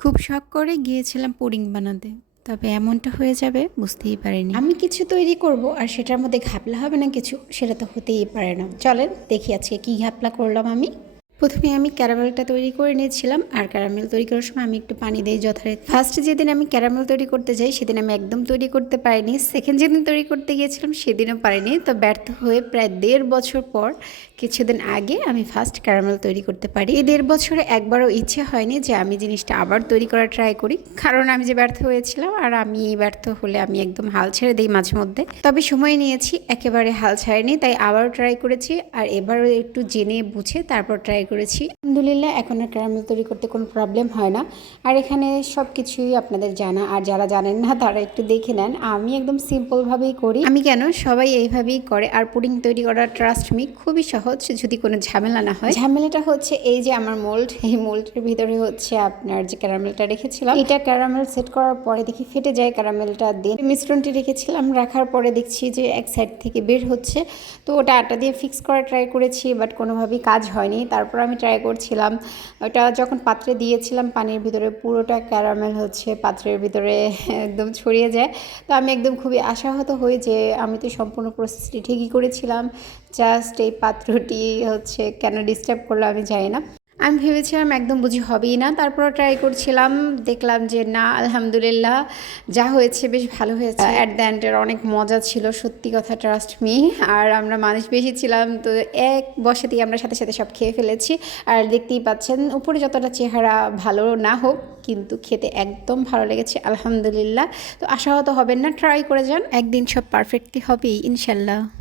খুব শখ করে গিয়েছিলাম পুডিং বানাতে, তবে এমনটা হয়ে যাবে বুঝতেই পারিনি। আমি কিছু তৈরি করব আর সেটার মধ্যে ঘাপলা হবে না কিছু, সেটা তো হতেই পারে না। চলেন দেখি আজকে কী ঘাপলা করলাম আমি। প্রথমে আমি ক্যারামেলটা তৈরি করে নিয়েছিলাম, আর ক্যারামেল তৈরি করার সময় আমি একটু পানি দিই যথারীতি। ফার্স্ট যেদিন আমি ক্যারামেল তৈরি করতে যাই সেদিন আমি একদম তৈরি করতে পারিনি। সেকেন্ড যেদিন তৈরি করতে গিয়েছিলাম সেদিনও পারিনি। তো ব্যর্থ হয়ে প্রায় 1.5 বছর পর কিছুদিন আগে আমি ফার্স্ট ক্যারামেল তৈরি করতে পারি। এই 1.5 বছরে একবারও ইচ্ছে হয়নি যে আমি জিনিসটা আবার তৈরি করার ট্রাই করি, কারণ আমি যে ব্যর্থ হয়েছিলাম আর আমি ব্যর্থ হলে আমি একদম হাল ছেড়ে দিই মাঝে মধ্যে। তবে সময় নিয়েছি, একেবারে হাল ছাড়িনি, তাই আবারও ট্রাই করেছি। আর এবারও একটু জেনে বুঝে তারপর ট্রাই করেছি। আলহামদুলিল্লাহ এখন আর ক্যারামেল তৈরি করতে কোনো প্রবলেম হয় না। আর এখানে সব কিছুই আপনাদের জানা, আর যারা জানেন না তারা একটু দেখে নেন। আমি একদম সিম্পলভাবেই করি। আমি কেন, সবাই এইভাবেই করে। আর পুডিং তৈরি করা ট্রাস্ট মি খুবই সহজ, যদি কোনো ঝামেলা না হয়। ঝামেলাটা হচ্ছে এই যে আমার মোল্ড, এই মোল্ডের ভিতরে হচ্ছে আপনার যে ক্যারামেলটা রেখেছিলাম, এটা ক্যারামেল সেট করার পরে দেখি ফেটে যায় ক্যারামেলটা। দিয়ে মিশ্রণটি রেখেছিলাম, রাখার পরে দেখছি যে এক সাইড থেকে বের হচ্ছে। তো ওটা আটা দিয়ে ফিক্স করা ট্রাই করেছি, বাট কোনোভাবেই কাজ হয়নি। তারপর আমি ট্রাই করছিলাম, ওটা যখন পাত্রে দিয়েছিলাম পানির ভিতরে পুরোটা ক্যারামেল হচ্ছে পাত্রের ভিতরে একদম ছড়িয়ে যায়। তো আমি একদম খুবই আশাহত হই যে আমি তো সম্পূর্ণ প্রসেসটি ঠিকই করেছিলাম, জাস্ট এই পাত্রটি হচ্ছে কেন ডিস্টার্ব করলো আমি জানি না। আমি ভেবেছিলাম একদম বুঝি হবেই না, তারপরও ট্রাই করছিলাম, দেখলাম যে না, আলহামদুলিল্লাহ যা হয়েছে বেশ ভালো হয়েছে। অ্যাট দ্য এন্ডের অনেক মজা ছিল, সত্যি কথা, ট্রাস্ট মি। আর আমরা মানুষ বেশি ছিলাম, তো এক বসাতেই আমরা সাথে সাথে সব খেয়ে ফেলেছি। আর দেখতেই পাচ্ছেন উপরে যতটা চেহারা ভালো না হোক, কিন্তু খেতে একদম ভালো লেগেছে আলহামদুলিল্লাহ। তো আশাহত হবেন না, ট্রাই করে যান, একদিন সব পারফেক্টলি হবেই ইনশাল্লাহ।